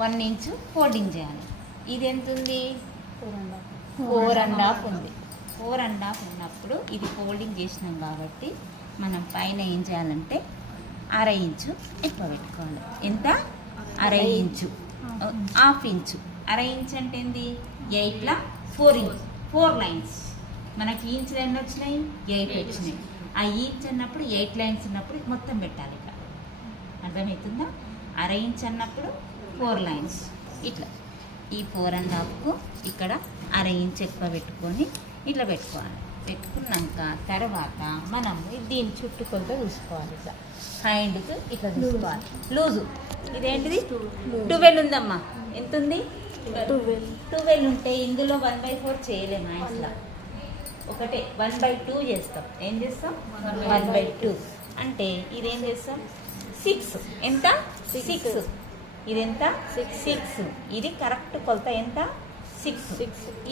1 inch folding చేయాలి. ఇది ఎంత ఉంది? 4.5 ఉంది. 4.5 ఉన్నప్పుడు ఇది ఫోల్డింగ్ చేసినాం కాబట్టి మనం పైన ఏం చేయాలంటే 1/2 ఇంచు ఎక్కువ పెట్టుకోవాలి. ఎంత? 1/2 ఇంచు, 1/2 ఇంచు. 1/2 ఇంచు అంటే ఏంది? 8ల 4 లైన్స్. మనకి ఇంచులు ఎన్ని వచ్చినాయి? 8 వచ్చినాయి. ఆ ఇంచ్ అన్నప్పుడు 8 లైన్స్ ఉన్నప్పుడు మొత్తం పెట్టాలి. ఇట్లా అర్థమవుతుందా? 1/2 ఇంచ్ అన్నప్పుడు 4 లైన్స్. ఇట్లా ఈ 4.5కు ఇక్కడ 1/2 ఇంచ్ ఎక్కువ పెట్టుకొని ఇట్లా పెట్టుకోవాలి. పెట్టుకున్నాక తర్వాత మనం దీని చుట్టూ కొలత చూసుకోవాలి. ఇట్లా హ్యాండ్కి ఇట్లా చూసుకోవాలి. లూజు ఇదేంటిది? 12 ఉందమ్మా. ఎంత ఉంది? 12 ఉంటే ఇందులో 1/4 చేయలేము. మ్యాథ్స్లో ఒకటే 1/2 చేస్తాం. ఏం చేస్తాం? 1/2 అంటే ఇదేం చేస్తాం? 6. ఎంత? 6. ఇది ఎంత? 6. ఇది కరెక్ట్ కొలత. ఎంత? 6.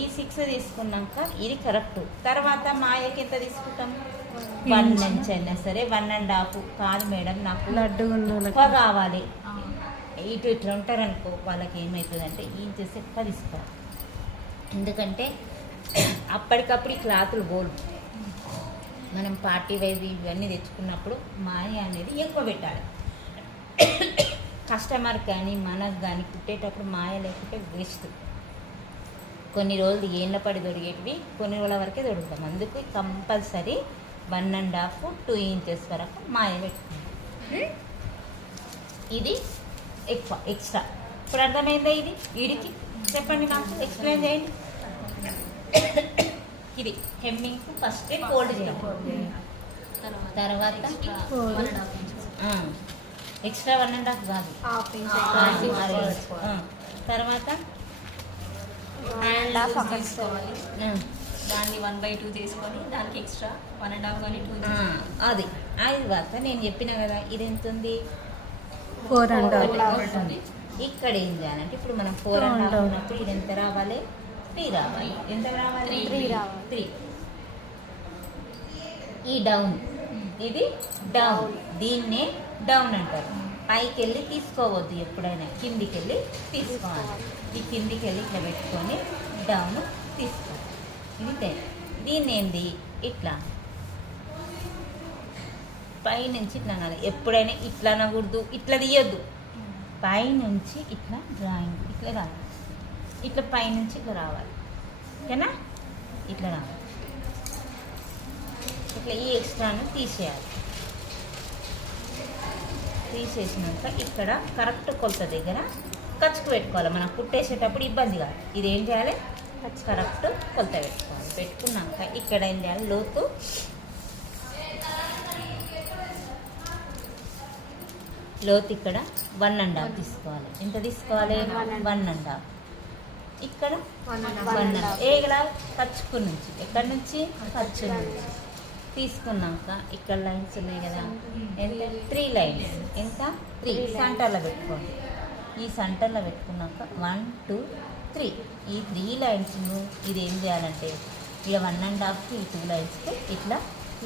ఈ 6 తీసుకున్నాక ఇది కరెక్ట్. తర్వాత మాయకి ఎంత తీసుకుంటాం? 1 ఇంచ్ అయినా సరే. 1.5 కాదు మేడం, నాకు ఎక్కువ కావాలి. ఇటు ఇట్లా ఉంటారనుకో, వాళ్ళకి ఏమవుతుందంటే ఈ ఇంచెస్ ఎక్కువ తీసుకోవాలి. ఎందుకంటే అప్పటికప్పుడు ఈ క్లాతులు బోలు. మనం పార్టీ వైజ్ ఇవన్నీ తెచ్చుకున్నప్పుడు మాయ అనేది ఎక్కువ పెట్టాలి. కస్టమర్ కానీ మనకు కానీ కుట్టేటప్పుడు మాయ లేకుంటే వేస్ట్. కొన్ని రోజులు ఏళ్ళ పడి దొరికేటివి కొన్ని రోజుల వరకే దొరుకుతాం. అందుకు కంపల్సరీ 1.5 2 ఇంచెస్ వరకు మాయ పెట్టుకుంటాం. ఇది ఎక్కువ ఎక్స్ట్రా. ఇప్పుడు అర్థమైందా? ఇది వీడికి చెప్పండి, నాకు ఎక్స్ప్లెయిన్ చేయండి. ఇది హెమ్మింగ్కు ఫస్ట్ ఫోల్డ్ చేయాలి. తర్వాత ఎక్స్ట్రా 1.5 కాదు, తర్వాత దాన్ని 1/2 తీసుకొని దానికి ఎక్స్ట్రా 1.5 కానీ 2 అది తర్వాత నేను చెప్పిన కదా. ఇది ఎంత ఉంది? 4.5. ఇక్కడ ఏం చేయాలంటే ఇప్పుడు మనం 4.5 ఉన్నప్పుడు ఇది ఎంత రావాలి? 3 రావాలి. ఎంత రావాలి? 3. ఈ డౌన్, ఇది డౌన్. దీన్నే డౌన్ అంటారు. పైకి వెళ్ళి తీసుకోవద్దు, ఎప్పుడైనా కిందికి వెళ్ళి తీసుకోవాలి. ఈ కిందికి వెళ్ళి ఇట్లా పెట్టుకొని డౌన్ తీసుకోవాలి. ఇది దీన్ని ఏంది? ఇట్లా పైనుంచి ఇట్లా అనాలి. ఎప్పుడైనా ఇట్లా అనకూడదు, ఇట్లా తీయొద్దు. పైనుంచి ఇట్లా డ్రాయింగ్ ఇట్లా రావాలి. ఇట్లా పైనుంచి ఇట్లా రావాలి. ఓకేనా? ఇట్లా రావాలి. ఇట్లా ఈ ఎక్స్ట్రాను తీసేయాలి. తీసేసినాక ఇక్కడ కరెక్ట్ కొలత దగ్గర ఖర్చుకు పెట్టుకోవాలి. మనం కుట్టేసేటప్పుడు ఇబ్బంది కాదు. ఇది ఏం చేయాలి? కరెక్ట్ కొలత పెట్టుకోవాలి. పెట్టుకున్నాక ఇక్కడ ఏం చేయాలి? లోతు ఇక్కడ 1.5 తీసుకోవాలి. ఎంత తీసుకోవాలి? 1.5. ఇక్కడ 1.5. ఏగలా ఖర్చుకు నుంచి, ఎక్కడి నుంచి? ఖర్చు నుంచి తీసుకున్నాక ఇక్కడ లైన్స్ ఉన్నాయి కదా. ఎంత? 3 లైన్స్. ఎంత? 3 సెంటర్లో పెట్టుకోండి. ఈ సెంటర్లో పెట్టుకున్నాక 1 2 3 ఈ 3 లైన్స్ను ఇది ఏం చేయాలంటే ఇలా 1.5కి ఈ 2 లైన్స్కి ఇట్లా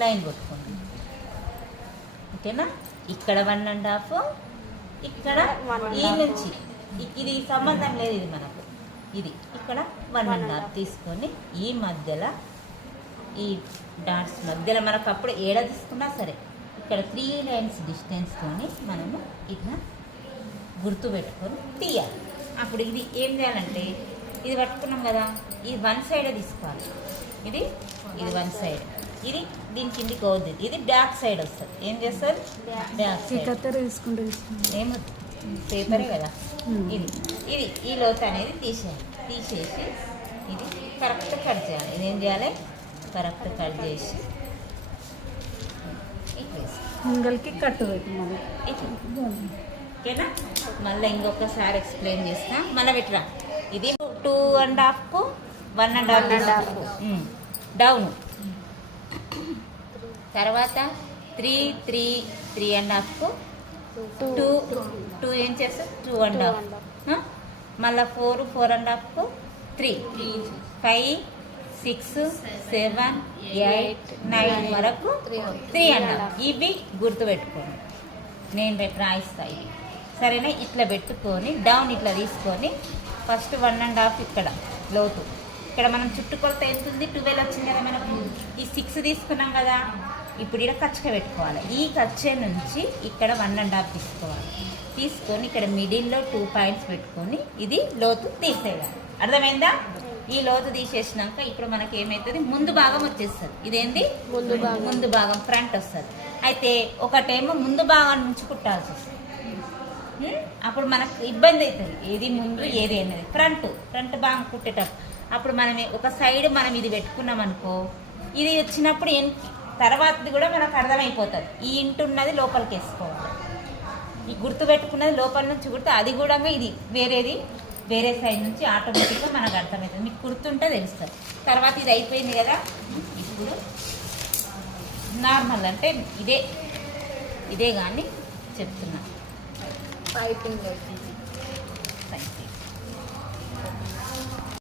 లైన్ కొట్టుకోండి. ఓకేనా? ఇక్కడ 1.5, ఇక్కడ ఈ నుంచి ఇది సంబంధం లేదు. ఇది మనకు ఇది ఇక్కడ 1.5 తీసుకొని ఈ మధ్యలో ఈ డాట్స్ మధ్యలో మనకు అప్పుడు ఏడ తీసుకున్నా సరే ఇక్కడ 3 లైన్స్ డిస్టెన్స్తోని మనము ఇట్లా గుర్తు పెట్టుకొని తీయాలి. అప్పుడు ఇది ఏం చేయాలంటే ఇది పట్టుకున్నాం కదా, ఇది 1 సైడే తీసుకోవాలి. ఇది 1 సైడ్. ఇది దీని కిందికి అవుద్ది. ఇది బ్యాక్ సైడ్ వస్తుంది. ఏం చేస్తారు? Back side. ఏమో పేపరే కదా. ఇది ఈ లోతు అనేది తీసేయాలి. తీసేసి ఇది కరెక్ట్ కట్ చేయాలి. ఇది ఏం చేయాలి? కరెక్ట్ కట్ చేసి ముంగల్కి కట్టు పెట్టినాము. ఓకేనా? మళ్ళీ ఇంకొకసారి ఎక్స్ప్లెయిన్ చేస్తా. మళ్ళీ పెట్టరా. ఇది 2.5కు 1.5 డౌన్. తర్వాత 3.5కు 2 ఇంచెస్ 2.5. మళ్ళీ 4.5కు 3 5 6 7 8 9 వరకు 3.5. ఇవి గుర్తుపెట్టుకోండి. నేను రేపు రాయిస్తా. ఇవి సరేనా. ఇట్లా పెట్టుకొని డౌన్ ఇట్లా తీసుకొని ఫస్ట్ 1.5 ఇక్కడ లోతు. ఇక్కడ మనం చుట్టుకొలత ఎంత ఉంది, 12 వచ్చింది కదా మనకు. ఈ 6 తీసుకున్నాం కదా, ఇప్పుడు ఇక్కడ కచ్చక పెట్టుకోవాలి. ఈ కచ్చే నుంచి ఇక్కడ 1.5 తీసుకోవాలి. తీసుకొని ఇక్కడ మిడిల్లో 2 పాయింట్స్ పెట్టుకొని ఇది లోతు తీసేయాలి. అర్థమైందా? ఈ లోతు తీసేసినాక ఇప్పుడు మనకి ఏమవుతుంది, ముందు భాగం వచ్చేస్తుంది. ఇదేంది ముందు భాగం ఫ్రంట్ వస్తుంది. అయితే ఒకటేమో ముందు భాగం నుంచి కుట్టాల్సి వస్తుంది. అప్పుడు మనకు ఇబ్బంది అవుతుంది, ఏది ముందు ఏది అనేది. ఫ్రంట్ భాగం కుట్టేటప్పుడు అప్పుడు మనం ఒక సైడ్ మనం ఇది పెట్టుకున్నాం అనుకో, ఇది వచ్చినప్పుడు తర్వాతది కూడా మనకు అర్థమైపోతుంది. ఈ ఇంటి ఉన్నది లోపలికి వేసుకోవాలి, ఈ గుర్తు పెట్టుకున్నది లోపల నుంచి గుర్తు, అది కూడా ఇది వేరే సైడ్ నుంచి ఆటోమేటిక్గా మనకు అర్థమవుతుంది. మీకు గుర్తుంటే తెలుస్తుంది. తర్వాత ఇది అయిపోయింది కదా, ఇప్పుడు నార్మల్ అంటే ఇదే కానీ చెప్తున్నా పైపింగ్